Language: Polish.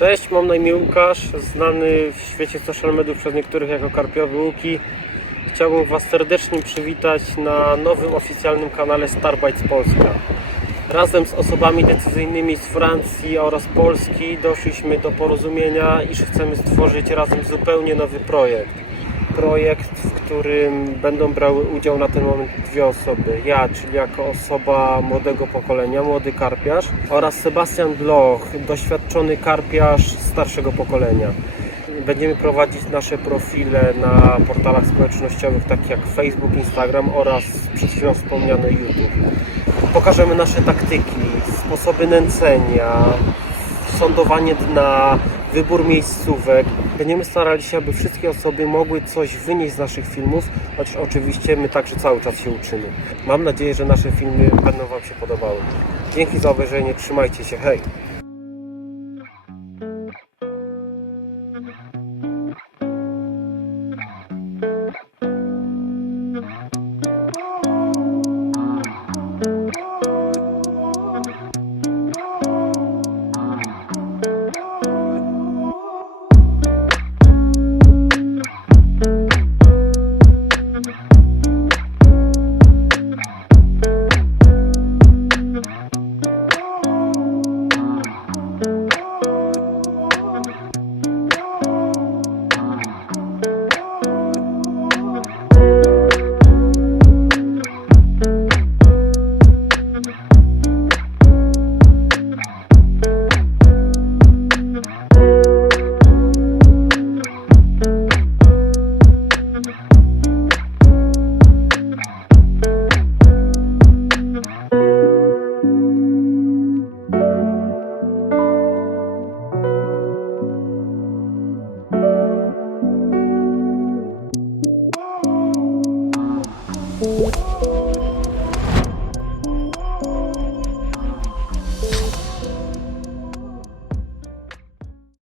Cześć, mam na imię Łukasz, znany w świecie social mediów przez niektórych jako Karpiowy Łuki. Chciałbym Was serdecznie przywitać na nowym oficjalnym kanale Starbites Polska. Razem z osobami decyzyjnymi z Francji oraz Polski doszliśmy do porozumienia, iż chcemy stworzyć razem zupełnie nowy projekt. Projekt, którym będą brały udział na ten moment dwie osoby. Ja, czyli jako osoba młodego pokolenia, młody karpiarz oraz Sebastian Bloch, doświadczony karpiarz starszego pokolenia. Będziemy prowadzić nasze profile na portalach społecznościowych takich jak Facebook, Instagram oraz przed chwilą wspomniany YouTube. Pokażemy nasze taktyki, sposoby nęcenia, sądowanie dna, wybór miejscówek. Będziemy starali się, aby wszystkie osoby mogły coś wynieść z naszych filmów, choć oczywiście my także cały czas się uczymy. Mam nadzieję, że nasze filmy będą Wam się podobały. Dzięki za obejrzenie, trzymajcie się, hej! พูด